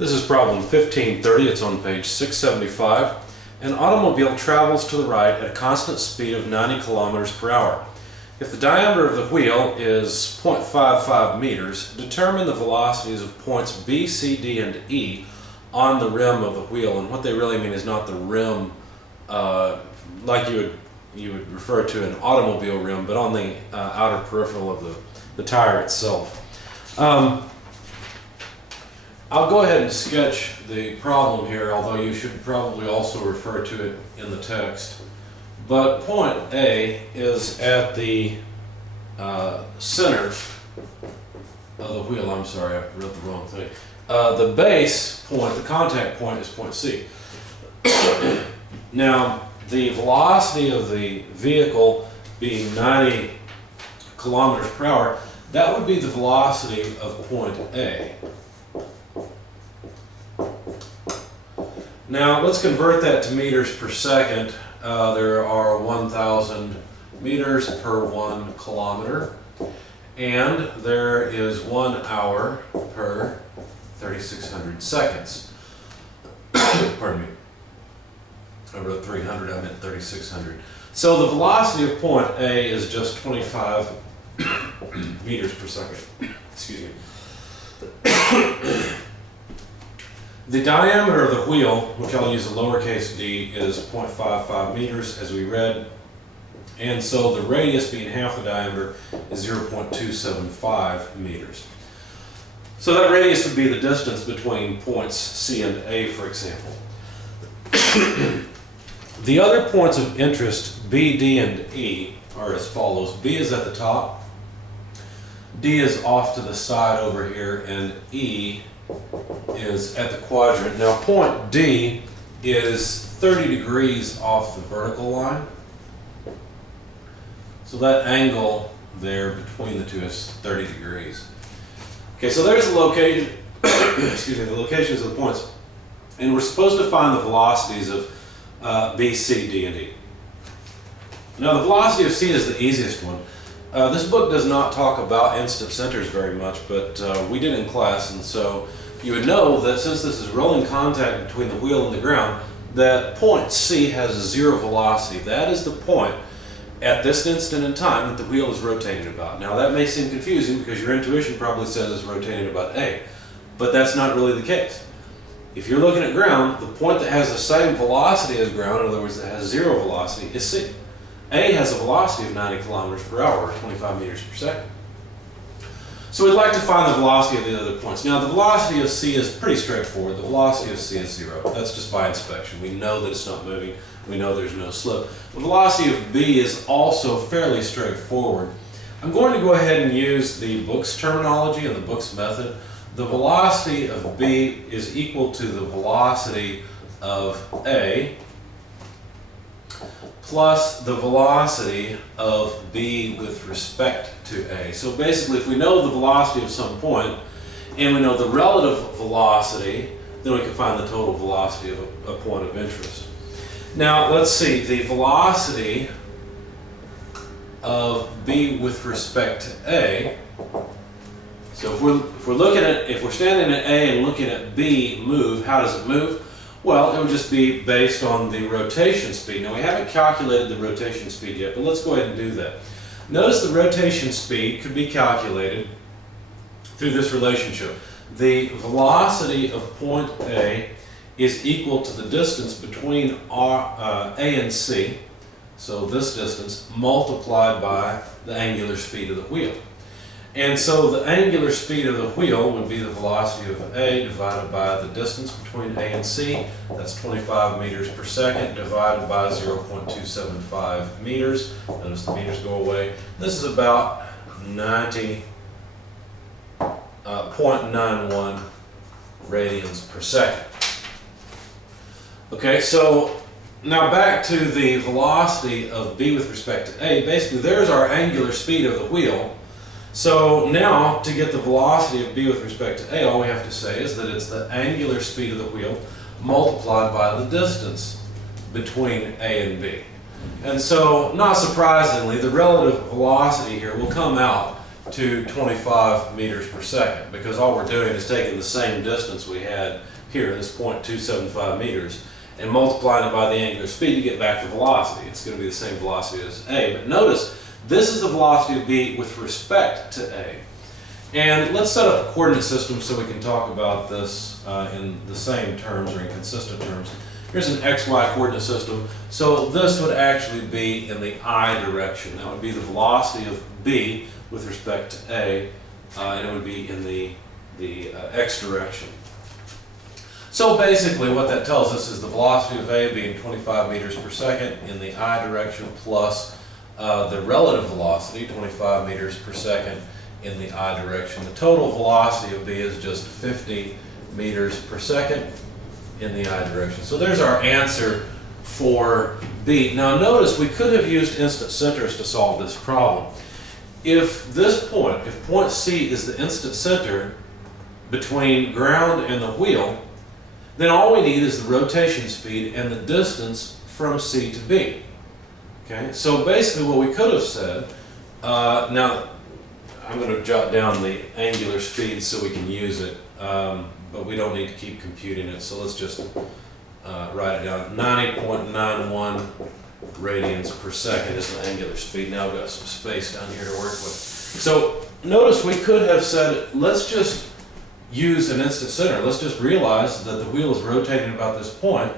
This is problem 1530. It's on page 675. An automobile travels to the right at a constant speed of 90 kilometers per hour. If the diameter of the wheel is 0.55 meters, determine the velocities of points B, C, D, and E on the rim of the wheel. And what they really mean is not the rim like you would refer to an automobile rim, but on the outer peripheral of the tire itself. I'll go ahead and sketch the problem here, although you should probably also refer to it in the text. But point A is at the center of the wheel. I'm sorry, I wrote the wrong thing. The base point, the contact point, is point C. Now, the velocity of the vehicle being 90 kilometers per hour, that would be the velocity of point A. Now, let's convert that to meters per second. There are 1,000 meters per 1 kilometer, and there is 1 hour per 3,600 seconds. Pardon me. I wrote 300, I meant 3,600. So the velocity of point A is just 25 meters per second. Excuse me. The diameter of the wheel, which I'll use a lowercase d, is 0.55 meters, as we read. And so the radius, being half the diameter, is 0.275 meters. So that radius would be the distance between points C and A, for example. The other points of interest, B, D, and E, are as follows. B is at the top, D is off to the side over here, and E is at the quadrant. Now, point D is 30 degrees off the vertical line. So that angle there between the two is 30 degrees. Okay, so there's the location, excuse me, the locations of the points. And we're supposed to find the velocities of B, C, D, and E. Now, the velocity of C is the easiest one. This book does not talk about instant centers very much, but we did in class, and so you would know that since this is rolling contact between the wheel and the ground, that point C has a zero velocity. That is the point at this instant in time that the wheel is rotating about. Now, that may seem confusing because your intuition probably says it's rotating about A, but that's not really the case. If you're looking at ground, the point that has the same velocity as ground, in other words, that has zero velocity, is C. A has a velocity of 90 kilometers per hour, or 25 meters per second. So we'd like to find the velocity of the other points. Now, the velocity of C is pretty straightforward. The velocity of C is zero. That's just by inspection. We know that it's not moving. We know there's no slip. The velocity of B is also fairly straightforward. I'm going to go ahead and use the book's terminology and the book's method. The velocity of B is equal to the velocity of A plus the velocity of B with respect to A. So basically, if we know the velocity of some point and we know the relative velocity, then we can find the total velocity of a point of interest. Now, let's see, the velocity of B with respect to A. So if we're standing at A and looking at B move, how does it move? Well, it would just be based on the rotation speed. Now, we haven't calculated the rotation speed yet, but let's go ahead and do that. Notice the rotation speed could be calculated through this relationship. The velocity of point A is equal to the distance between A and C, so this distance, multiplied by the angular speed of the wheel. And so the angular speed of the wheel would be the velocity of A divided by the distance between A and C. That's 25 meters per second divided by 0.275 meters. Notice the meters go away. This is about 0.91 radians per second. Okay, so now back to the velocity of B with respect to A. Basically, there's our angular speed of the wheel. So now, to get the velocity of B with respect to A, all we have to say is that it's the angular speed of the wheel multiplied by the distance between A and B. And so, not surprisingly, the relative velocity here will come out to 25 meters per second, because all we're doing is taking the same distance we had here, this 0.275 meters, and multiplying it by the angular speed to get back the velocity. It's going to be the same velocity as A. But notice, this is the velocity of B with respect to A. And let's set up a coordinate system so we can talk about this in the same terms or in consistent terms. Here's an XY coordinate system. So this would actually be in the I direction. That would be the velocity of B with respect to A, and it would be in the X direction. So basically what that tells us is the velocity of A being 25 meters per second in the I direction plus the relative velocity, 25 meters per second in the I direction. The total velocity of B is just 50 meters per second in the I direction. So there's our answer for B. Now notice we could have used instant centers to solve this problem. If this point, if point C is the instant center between ground and the wheel, then all we need is the rotation speed and the distance from C to B. Okay, so basically what we could have said, now I'm going to jot down the angular speed so we can use it, but we don't need to keep computing it, so let's just write it down. 90.91 radians per second is the angular speed. Now we've got some space down here to work with. So notice we could have said, let's just use an instant center. Let's just realize that the wheel is rotating about this point,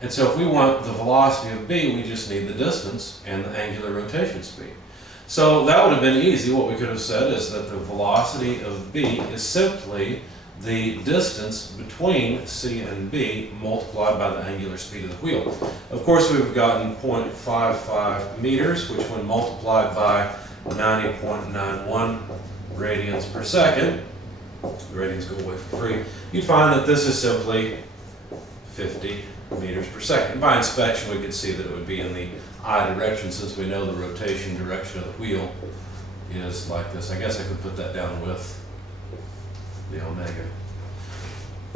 and so if we want the velocity of B, we just need the distance and the angular rotation speed. So that would have been easy. What we could have said is that the velocity of B is simply the distance between C and B multiplied by the angular speed of the wheel. Of course, we've gotten 0.55 meters, which when multiplied by 90.91 radians per second, the radians go away for free, you'd find that this is simply 50 meters per second. By inspection, we could see that it would be in the I direction, since we know the rotation direction of the wheel is like this. I guess I could put that down with the omega.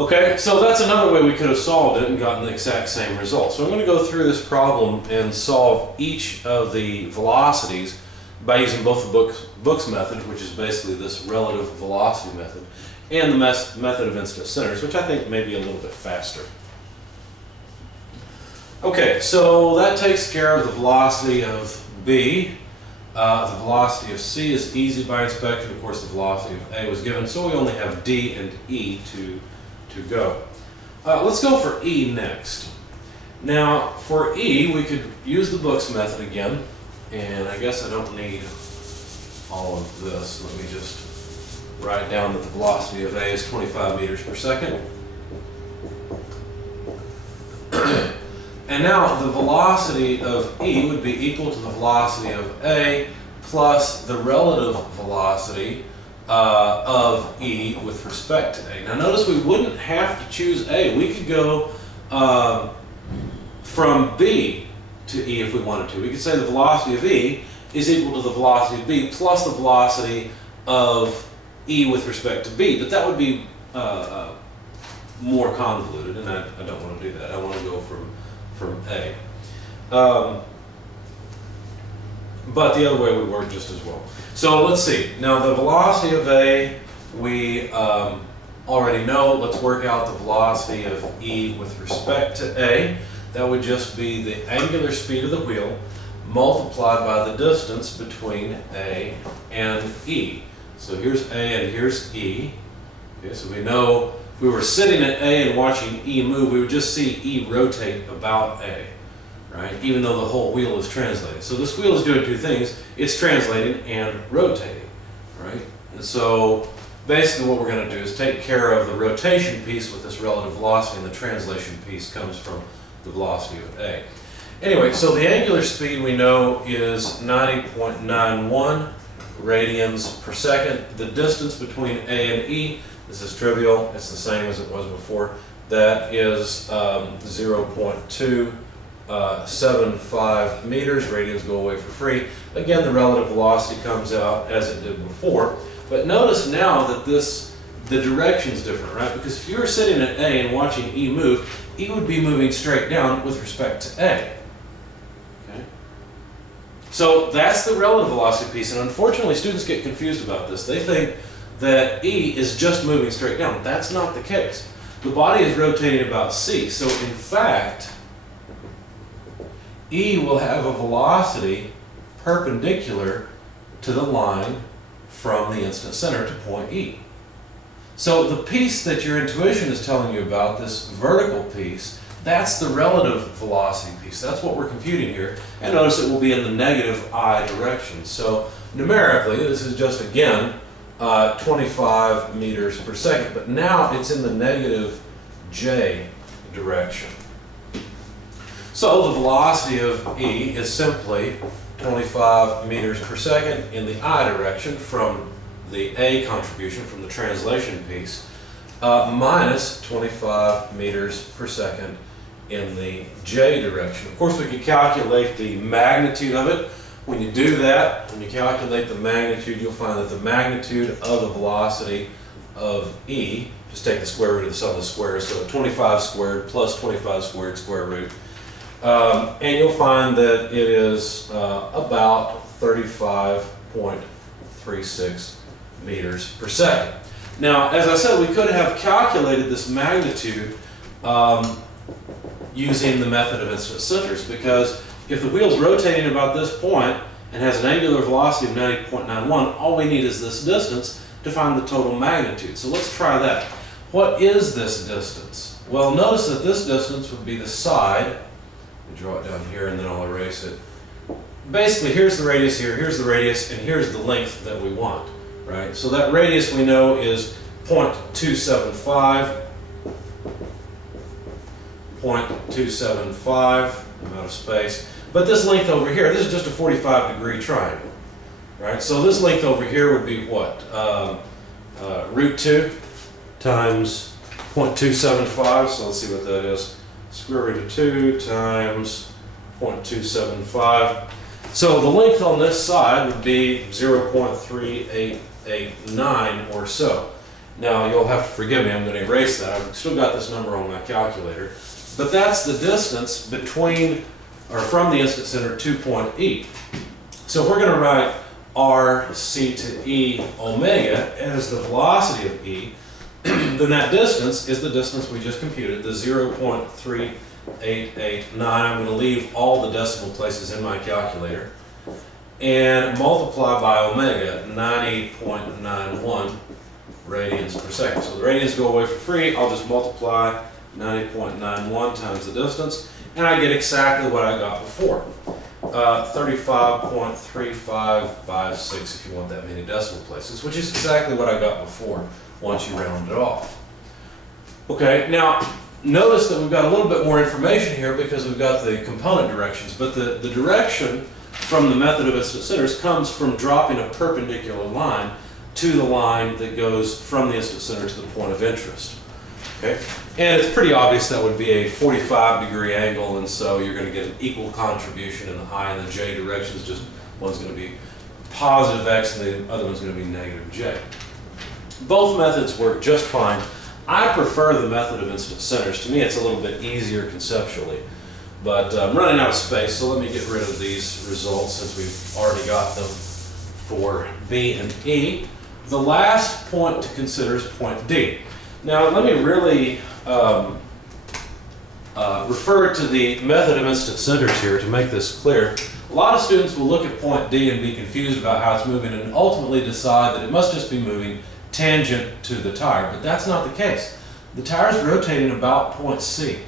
Okay, so that's another way we could have solved it and gotten the exact same result. So I'm going to go through this problem and solve each of the velocities by using both the Book's method, which is basically this relative velocity method, and the method of instant centers, which I think may be a little bit faster. Okay, so that takes care of the velocity of B. The velocity of C is easy by inspection. Of course, the velocity of A was given, so we only have D and E to go. Let's go for E next. Now, for E, we could use the Book's method again, and I guess I don't need all of this. Let me just write down that the velocity of A is 25 meters per second. And now the velocity of E would be equal to the velocity of A plus the relative velocity of E with respect to A. Now notice we wouldn't have to choose A. We could go from B to E if we wanted to. We could say the velocity of E is equal to the velocity of B plus the velocity of E with respect to B. But that would be more convoluted, and I don't want to do that. I want to go from A. But the other way would work just as well. So let's see. Now the velocity of A we already know. Let's work out the velocity of E with respect to A. That would just be the angular speed of the wheel multiplied by the distance between A and E. So here's A and here's E. Okay, so we know if we were sitting at A and watching E move, we would just see E rotate about A, right? Even though the whole wheel is translating. So this wheel is doing two things. It's translating and rotating, right? And so basically what we're going to do is take care of the rotation piece with this relative velocity, and the translation piece comes from the velocity of A. Anyway, so the angular speed we know is 90.91 radians per second. The distance between A and E, this is trivial, it's the same as it was before, that is 0.275 meters. Radians go away for free. Again, the relative velocity comes out as it did before. But notice now that the direction's different, right? Because if you were sitting at A and watching E move, E would be moving straight down with respect to A. Okay? So that's the relative velocity piece, and unfortunately students get confused about this. They think that E is just moving straight down. That's not the case. The body is rotating about C, so in fact, E will have a velocity perpendicular to the line from the instant center to point E. So the piece that your intuition is telling you about, this vertical piece, that's the relative velocity piece. That's what we're computing here. And notice it will be in the negative I direction. So numerically, this is just, again, 25 meters per second. But now it's in the negative J direction. So the velocity of E is simply 25 meters per second in the I direction from the A contribution, from the translation piece, minus 25 meters per second in the J direction. Of course, we could calculate the magnitude of it. When you do that, when you calculate the magnitude, you'll find that the magnitude of the velocity of E, just take the square root of the sum of the squares, so 25 squared plus 25 squared square root, and you'll find that it is about 35.36 meters per second. Now, as I said, we could have calculated this magnitude using the method of instant centers, because if the wheel's rotating about this point and has an angular velocity of 90.91, all we need is this distance to find the total magnitude. So let's try that. What is this distance? Well, notice that this distance would be the side. Let me draw it down here and then I'll erase it. Basically, here's the radius here, here's the radius, and here's the length that we want, right? So that radius we know is 0.275. 0.275, I'm out of space. But this length over here, this is just a 45-degree triangle, right? So this length over here would be what? Root 2 times 0.275, so let's see what that is. Square root of 2 times 0.275. So the length on this side would be 0.3889 or so. Now you'll have to forgive me, I'm going to erase that. I've still got this number on my calculator. But that's the distance between, or from the instant center to point E. So if we're going to write R C to E omega as the velocity of E, then that distance is the distance we just computed, the 0.3889. I'm going to leave all the decimal places in my calculator and multiply by omega, 90.91 radians per second. So the radians go away for free. I'll just multiply 90.91 times the distance, and I get exactly what I got before. 35.3556 if you want that many decimal places, which is exactly what I got before once you round it off. Okay, now notice that we've got a little bit more information here because we've got the component directions, but the direction from the method of instant centers comes from dropping a perpendicular line to the line that goes from the instant center to the point of interest. Okay? And it's pretty obvious that would be a 45-degree angle, and so you're going to get an equal contribution in the I and the J directions. Just one's going to be positive X and the other one's going to be negative J. Both methods work just fine. I prefer the method of instant centers. To me, it's a little bit easier conceptually. But I'm running out of space, so let me get rid of these results since we've already got them for B and E. The last point to consider is point D. Now, let me really refer to the method of instant centers here to make this clear. A lot of students will look at point D and be confused about how it's moving and ultimately decide that it must just be moving tangent to the tire, but that's not the case. The tire is rotating about point C.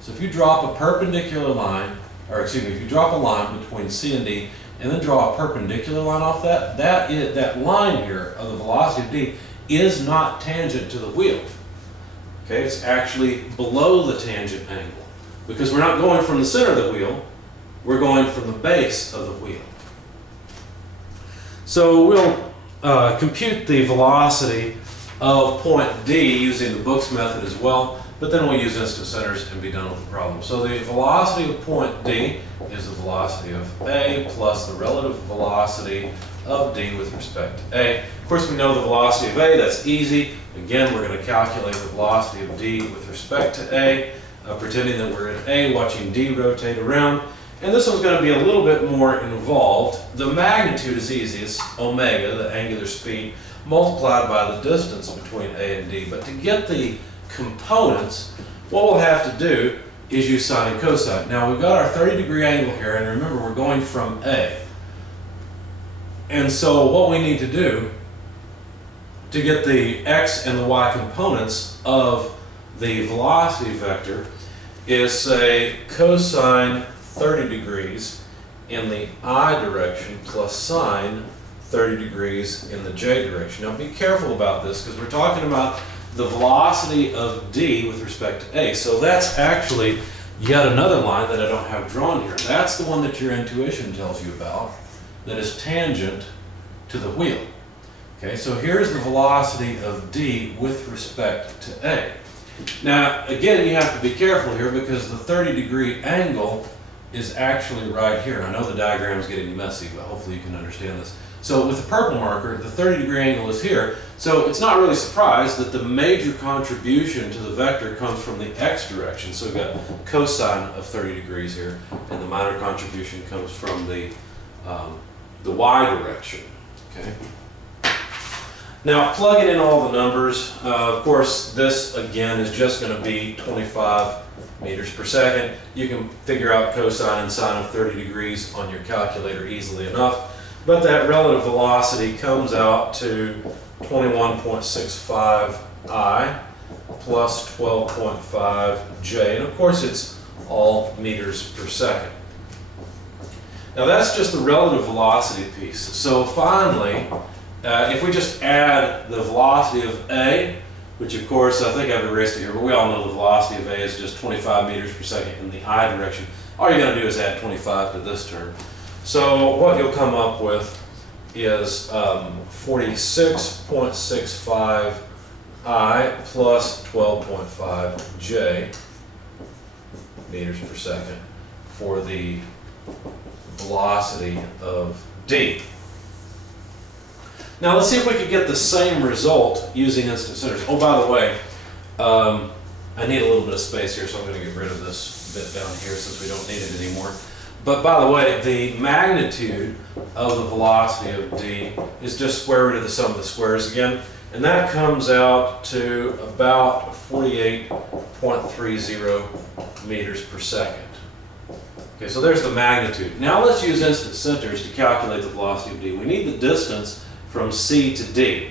So if you drop a perpendicular line, or excuse me, if you drop a line between C and D and then draw a perpendicular line off that, that line here of the velocity of D is not tangent to the wheel. Okay, it's actually below the tangent angle because we're not going from the center of the wheel, we're going from the base of the wheel. So we'll compute the velocity of point D using the Book's method as well, but then we'll use instant centers and be done with the problem. So the velocity of point D is the velocity of A plus the relative velocity of D with respect to A. Of course, we know the velocity of A, that's easy. Again, we're going to calculate the velocity of D with respect to A, pretending that we're at A, watching D rotate around. And this one's going to be a little bit more involved. The magnitude is easy. It's omega, the angular speed, multiplied by the distance between A and D. But to get the components, what we'll have to do is use sine and cosine. Now we've got our 30-degree angle here, and remember we're going from A. And so what we need to do to get the x and the y components of the velocity vector is say cosine 30 degrees in the I direction plus sine 30 degrees in the j direction. Now be careful about this because we're talking about the velocity of d with respect to a. So that's actually yet another line that I don't have drawn here. That's the one that your intuition tells you about that is tangent to the wheel. Okay, so here's the velocity of d with respect to a. Now again, you have to be careful here because the 30-degree angle is actually right here. I know the diagram is getting messy, but hopefully you can understand this. So with the purple marker, the 30-degree angle is here. So it's not really surprised that the major contribution to the vector comes from the x direction. So we've got cosine of 30 degrees here, and the minor contribution comes from the y direction. Okay. Now plugging in all the numbers, of course this again is just going to be 25 meters per second. You can figure out cosine and sine of 30 degrees on your calculator easily enough, but that relative velocity comes out to 21.65 I plus 12.5 J, and of course it's all meters per second. Now that's just the relative velocity piece. So finally, if we just add the velocity of A, which of course, I think I've erased it here, but we all know the velocity of A is just 25 meters per second in the I direction. All you're going to do is add 25 to this term. So what you'll come up with is 46.65 I plus 12.5 J meters per second for the velocity of D. Now let's see if we could get the same result using instant centers. Oh, by the way, I need a little bit of space here, so I'm going to get rid of this bit down here since we don't need it anymore. But by the way, the magnitude of the velocity of d is just square root of the sum of the squares again, and that comes out to about 48.30 meters per second. Okay, so there's the magnitude. Now let's use instant centers to calculate the velocity of d. We need the distance from C to D.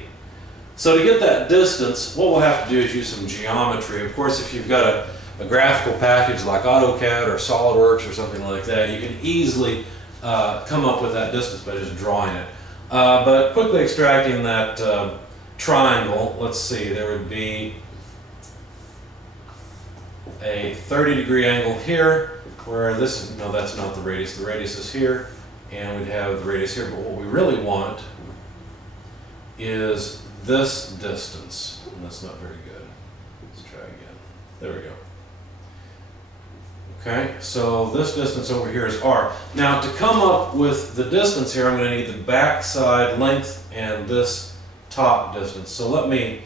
So to get that distance, what we'll have to do is use some geometry. Of course, if you've got a graphical package like AutoCAD or SolidWorks or something like that, you can easily come up with that distance by just drawing it. But quickly extracting that triangle, let's see, there would be a 30-degree angle here, where this is, no, that's not the radius is here, and we'd have the radius here, but what we really want is this distance, and that's not very good. Let's try again. There we go. Okay, so this distance over here is r. Now to come up with the distance here, I'm going to need the back side length and this top distance. So let me,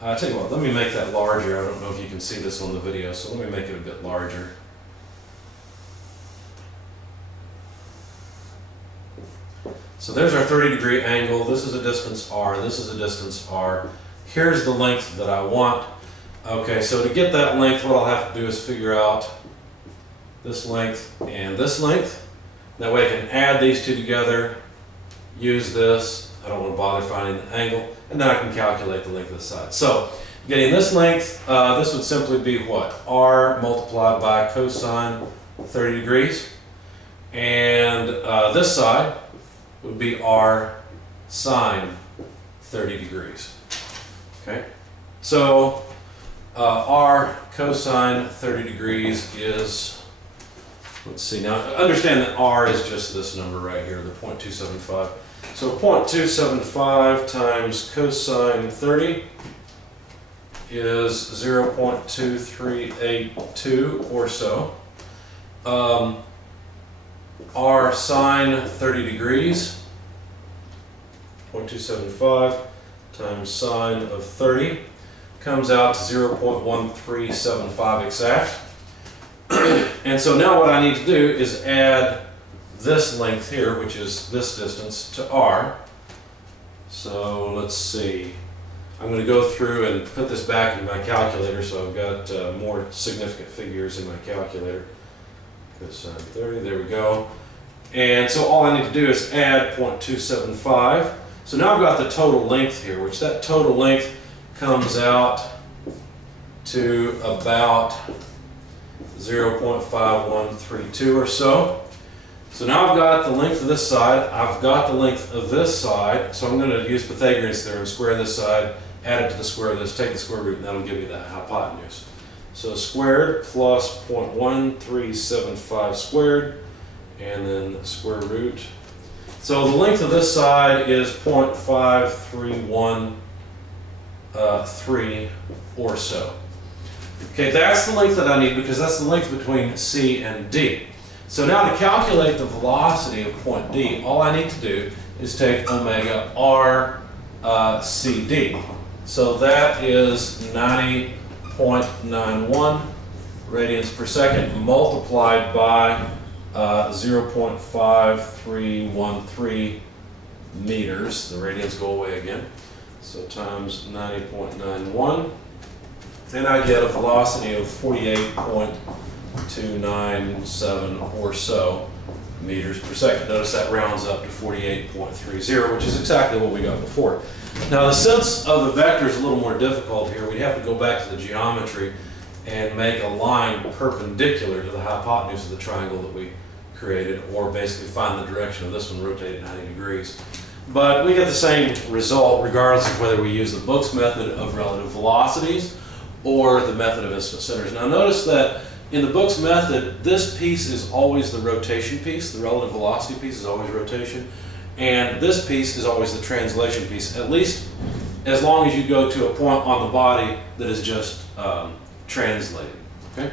tell you what, let me make that larger. I don't know if you can see this on the video, so let me make it a bit larger. So there's our 30-degree angle. This is a distance r. This is a distance r. Here's the length that I want. Okay, so to get that length, what I'll have to do is figure out this length and this length. That way I can add these two together, use this. I don't want to bother finding the angle, and then I can calculate the length of the side. So getting this length, this would simply be what? R multiplied by cosine 30 degrees. And this side would be r sine 30 degrees. Okay, so r cosine 30 degrees is, let's see, now understand that r is just this number right here, the 0.275. So 0.275 times cosine 30 is 0.2382 or so. R sine 30 degrees, 0.275 times sine of 30 comes out to 0.1375 exact. And so now what I need to do is add this length here, which is this distance, to r. So let's see. I'm going to go through and put this back in my calculator, so I've got more significant figures in my calculator. Cosine 30, there we go. And so all I need to do is add 0.275. So now I've got the total length here, which that total length comes out to about 0.5132 or so. So now I've got the length of this side, I've got the length of this side, so I'm going to use Pythagorean's theorem, square this side, add it to the square of this, take the square root, and that'll give you the hypotenuse. So squared plus 0.1375 squared, and then the square root. So the length of this side is 0.5313 or so. Okay, that's the length that I need because that's the length between C and D. So now to calculate the velocity of point D, all I need to do is take omega r CD. So that is 90.91 radians per second multiplied by 0.5313 meters. The radians go away again. So times 90.91. And I get a velocity of 48.297 or so meters per second. Notice that rounds up to 48.30, which is exactly what we got before. Now the sense of the vector is a little more difficult here. We'd have to go back to the geometry and make a line perpendicular to the hypotenuse of the triangle that we created, or basically find the direction of this one rotated 90 degrees. But we get the same result regardless of whether we use the Book's method of relative velocities or the method of incident centers. Now notice that in the Book's method, this piece is always the rotation piece, the relative velocity piece is always rotation, and this piece is always the translation piece, at least as long as you go to a point on the body that is just translated. Okay?